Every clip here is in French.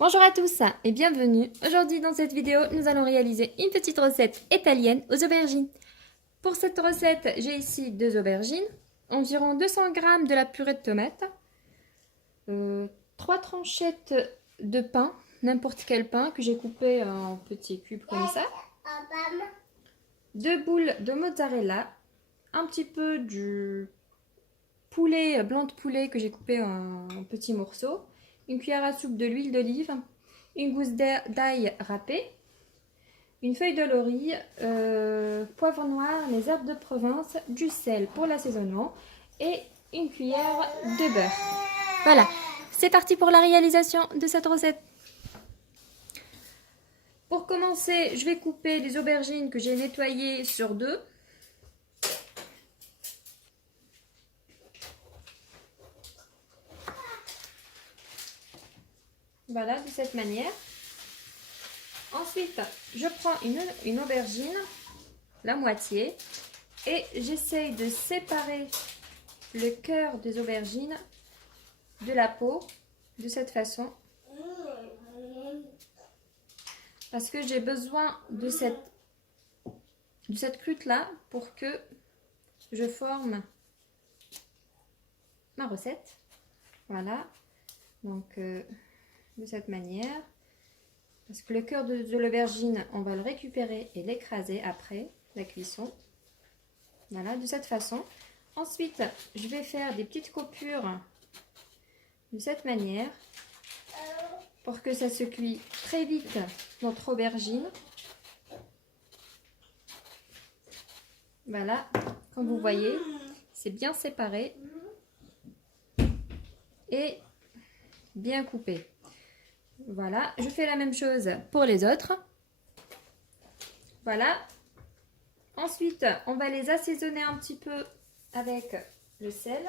Bonjour à tous et bienvenue. Aujourd'hui dans cette vidéo, nous allons réaliser une petite recette italienne aux aubergines. Pour cette recette, j'ai ici 2 aubergines, environ 200 g de la purée de tomates, 3 tranchettes de pain, n'importe quel pain que j'ai coupé en petits cubes comme ça, 2 boules de mozzarella, un petit peu du poulet, blanc de poulet que j'ai coupé en petits morceaux, une cuillère à soupe de l'huile d'olive, une gousse d'ail râpée, une feuille de laurier, poivre noir, les herbes de Provence, du sel pour l'assaisonnement et une cuillère de beurre. Voilà, c'est parti pour la réalisation de cette recette. Pour commencer, je vais couper les aubergines que j'ai nettoyées sur 2. Voilà, de cette manière. Ensuite, je prends une aubergine, la moitié, et j'essaye de séparer le cœur des aubergines de la peau, de cette façon. Parce que j'ai besoin de cette croûte-là pour que je forme ma recette. Voilà, donc de cette manière. Parce que le cœur de l'aubergine, on va le récupérer et l'écraser après la cuisson. Voilà, de cette façon. Ensuite, je vais faire des petites coupures de cette manière pour que ça se cuise très vite, notre aubergine. Voilà, comme vous voyez, c'est bien séparé et bien coupé. Voilà, je fais la même chose pour les autres. Voilà. Ensuite, on va les assaisonner un petit peu avec le sel.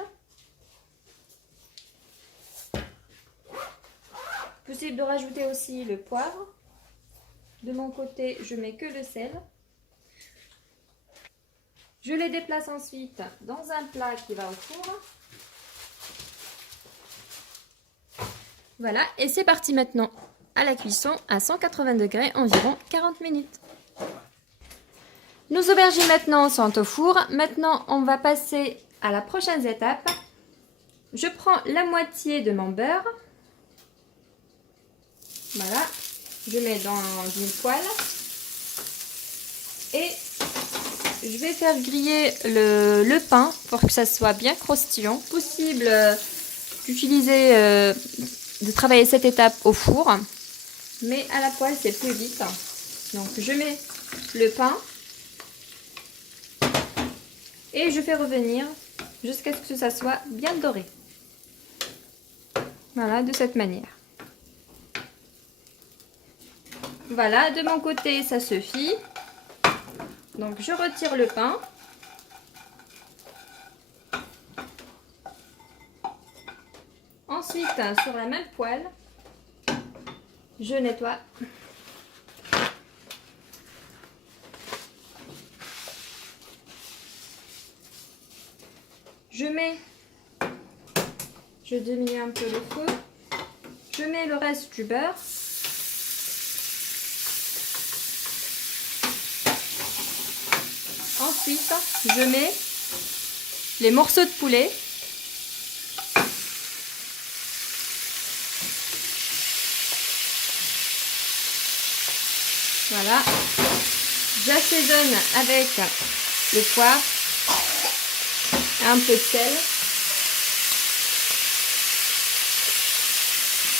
Possible de rajouter aussi le poivre. De mon côté, je mets que le sel. Je les déplace ensuite dans un plat qui va au four. Voilà, et c'est parti maintenant à la cuisson à 180 degrés, environ 40 minutes. Nos aubergines maintenant sont au four. Maintenant, on va passer à la prochaine étape. Je prends la moitié de mon beurre. Voilà, je mets dans une poêle. Et je vais faire griller le pain pour que ça soit bien croustillant. Possible d'utiliser, de travailler cette étape au four. Mais à la poêle, c'est plus vite. Donc, je mets le pain. Et je fais revenir jusqu'à ce que ça soit bien doré. Voilà, de cette manière. Voilà, de mon côté, ça suffit. Donc, je retire le pain. Ensuite, sur la même poêle, je nettoie. Je diminue un peu le feu. Je mets le reste du beurre. Ensuite, je mets les morceaux de poulet. Voilà. J'assaisonne avec le poivre et un peu de sel.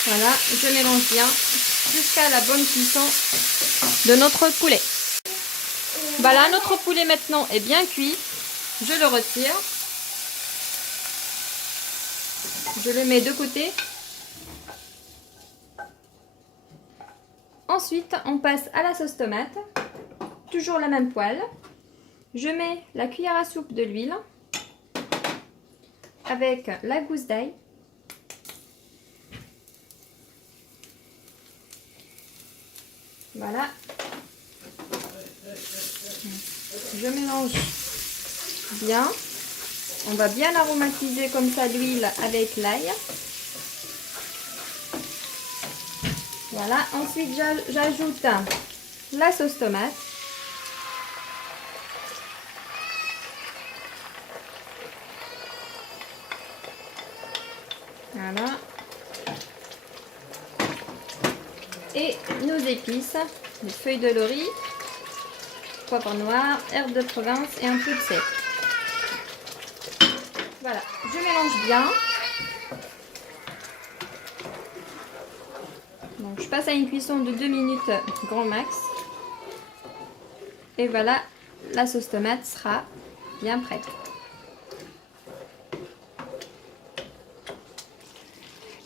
Voilà, je mélange bien jusqu'à la bonne cuisson de notre poulet. Voilà, notre poulet maintenant est bien cuit. Je le retire. Je le mets de côté. Ensuite, on passe à la sauce tomate. Toujours la même poêle. Je mets la cuillère à soupe de l'huile avec la gousse d'ail. Voilà. Je mélange bien. On va bien aromatiser comme ça l'huile avec l'ail. Voilà, ensuite j'ajoute la sauce tomate. Voilà. Et nos épices, les feuilles de laurier, poivre noir, herbes de Provence et un peu de sel. Voilà, je mélange bien. Donc je passe à une cuisson de 2 minutes grand max. Et voilà, la sauce tomate sera bien prête.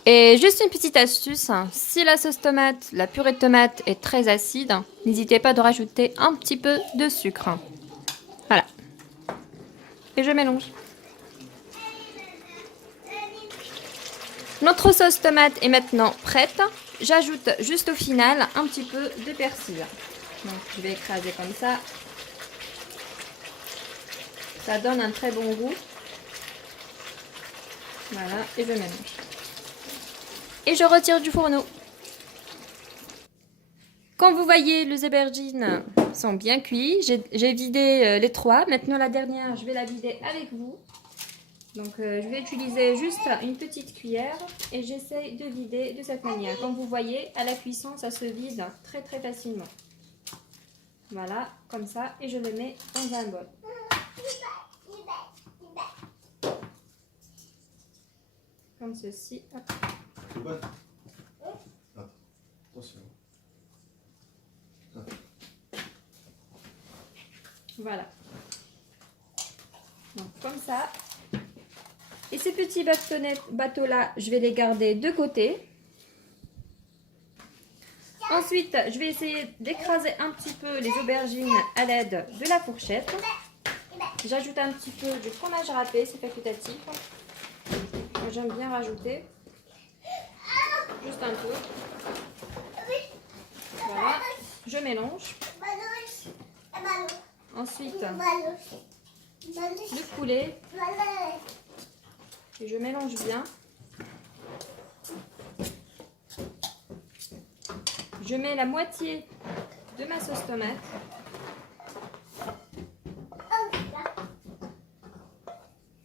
Et juste une petite astuce, si la sauce tomate, la purée de tomate est très acide, n'hésitez pas de rajouter un petit peu de sucre. Voilà. Et je mélange. Notre sauce tomate est maintenant prête. J'ajoute juste au final un petit peu de persil. Donc je vais écraser comme ça. Ça donne un très bon goût. Voilà, et je mélange. Et je retire du fourneau. Comme vous voyez, les aubergines sont bien cuits. J'ai vidé les 3. Maintenant la dernière, je vais la vider avec vous. Donc je vais utiliser juste une petite cuillère et j'essaie de vider de cette manière. Comme vous voyez, à la cuisson, ça se vide très très facilement. Voilà, comme ça, et je le mets dans un bol. Comme ceci. Hop. Attention. Voilà. Donc comme ça. Et ces petits bateaux-là, je vais les garder de côté. Ensuite, je vais essayer d'écraser un petit peu les aubergines à l'aide de la fourchette. J'ajoute un petit peu du fromage râpé, c'est facultatif. Moi, j'aime bien rajouter. Juste un peu. Voilà, je mélange. Ensuite, le poulet. Et je mélange bien. Je mets la moitié de ma sauce tomate.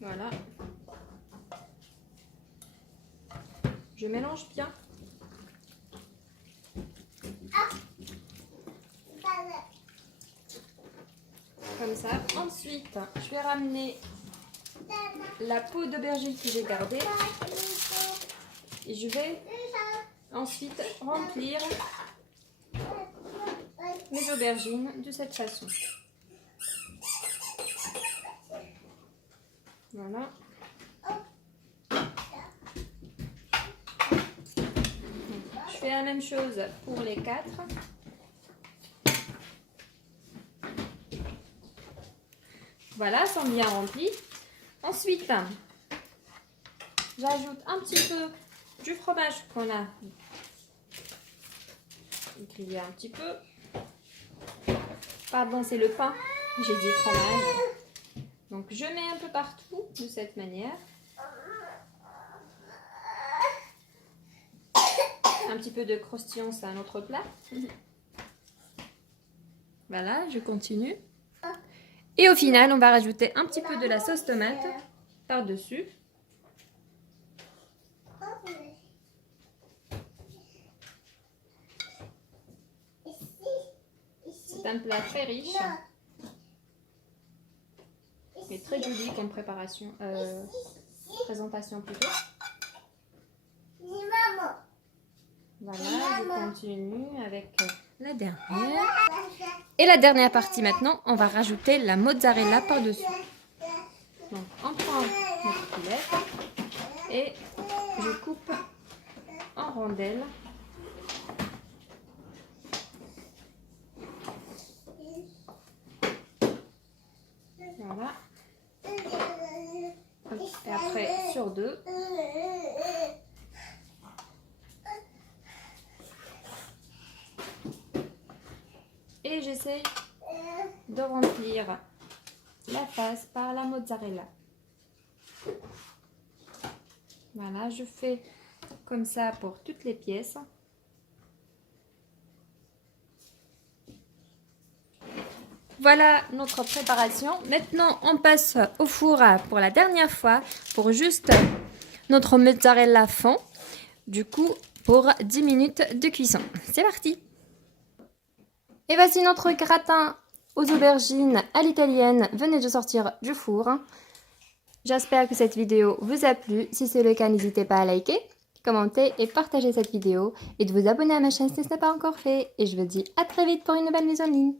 Voilà. Je mélange bien. Comme ça. Ensuite, je vais ramener la peau d'aubergine que j'ai gardée. Et je vais ensuite remplir mes aubergines de cette façon. Voilà. Je fais la même chose pour les 4. Voilà, sont bien remplis. Ensuite, j'ajoute un petit peu du fromage qu'on a grillé un petit peu. Pardon, c'est le pain. J'ai dit fromage. Donc, je mets un peu partout de cette manière. Un petit peu de croustillant, c'est un autre plat. Voilà, je continue. Et au final, on va rajouter un petit peu de la sauce tomate par-dessus. C'est un plat très riche et très joli comme préparation, présentation plutôt. Voilà, je continue avec la dernière. Et la dernière partie maintenant, on va rajouter la mozzarella par-dessus. Donc on prend notre poulet et je coupe en rondelles. Voilà. Et après sur 2. Et j'essaie de remplir la face par la mozzarella. Voilà, je fais comme ça pour toutes les pièces. Voilà notre préparation. Maintenant, on passe au four pour la dernière fois pour juste notre mozzarella fond. Du coup, pour 10 minutes de cuisson. C'est parti! Et voici notre gratin aux aubergines à l'italienne venait de sortir du four. J'espère que cette vidéo vous a plu. Si c'est le cas, n'hésitez pas à liker, commenter et partager cette vidéo et de vous abonner à ma chaîne si ce n'est pas encore fait. Et je vous dis à très vite pour une nouvelle mise en ligne.